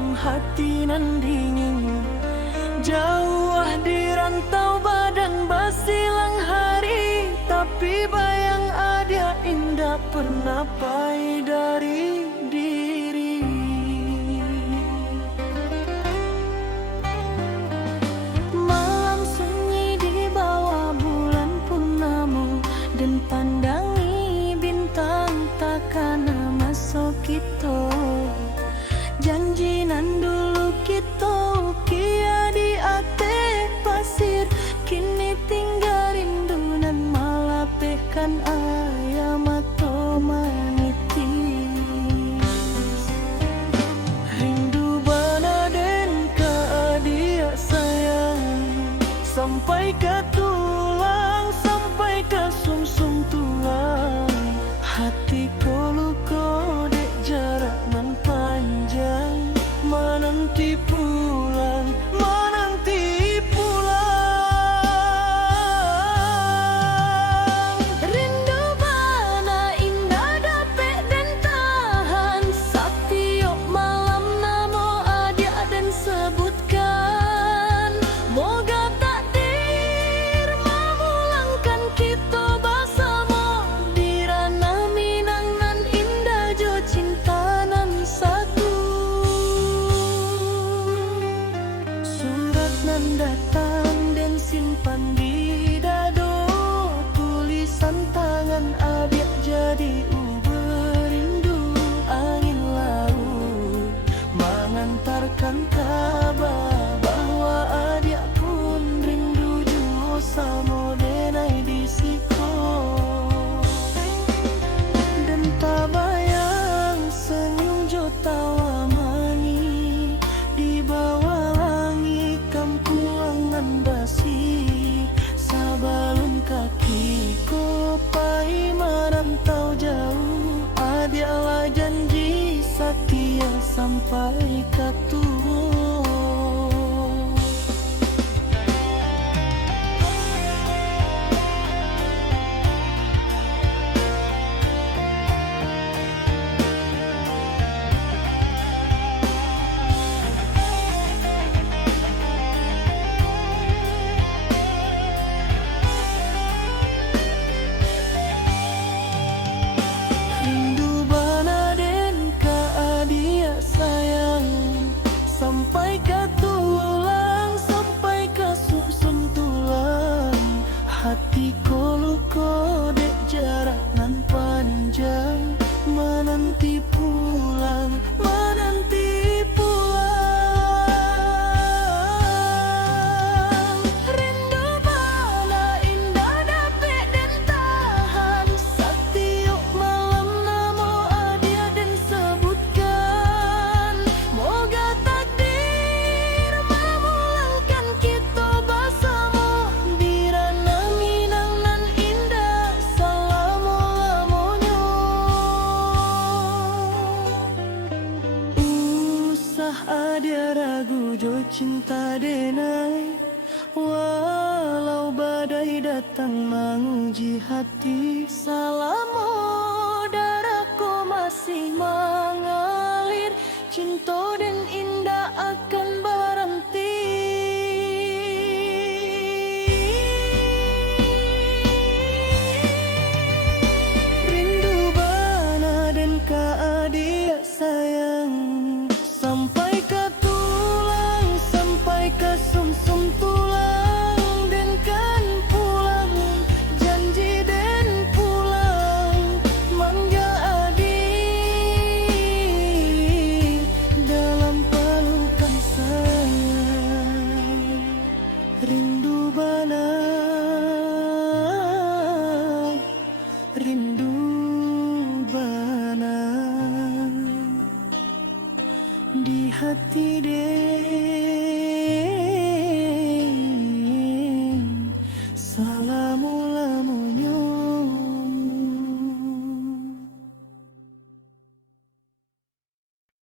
dalam hati nan dingin. Jauh di rantau badan basilang hari, tapi bayang ada indah pernah pai dari diri. Malam sunyi di bawah bulan purnama, dan pandangi bintang takana masuk kita. Janji nan dulu kita kia di ate pasir, kini tinggal rindu nan malapekan ayam atau manitis. Rindu bana den ka dia sayang, sampai ke tulang, sampai ke sumsum tulang. Hatiku luka dek jarak nan panjang, menanti pulang, menanti pulang. Rindu bana indah dapet dan tahan, setiap malam namo ada dan sebutkan. Moga takdir memulangkan kita bersama di ranah Minang nan indah jo cinta nan satu. Surat nan datang dan simpan di dado, tulisan tangan adik jadi berindu. Angin laut mengantarkan kabar bahwa adik pun rindu jua sama denai di siko. Dan tak bayang senyum jo tawa mani di bawah langit kampungan basi. Sabalun kaki ko pai merantau jauh, adalah janji setia sampai ke tua. Rindu bana den ka dia sayang, sampai ke tulang, sampai ke sumsum tulang. Hatiku luka dek jarak nan panjang, menanti pulang, menanti pulang. Rindu bana indah dapet dan tahan, setiap malam namo ada dan sebutkan. Moga takdir memulangkan kita bersama di ranah Minang nan indah selama-lamanya. Usah ada ragu jo cinta denai, walau badai datang menguji hati. Selama darahku masih mengalir, cinta dan indah akan berhenti. Rindu bana dan ka dia sayang, sampai ke tulang, sampai ke sumsum tulang. Dan kan pulang, janji dan pulang, manja adik dalam pelukan sayang. Rindu bana, rindu bana di hati den salah.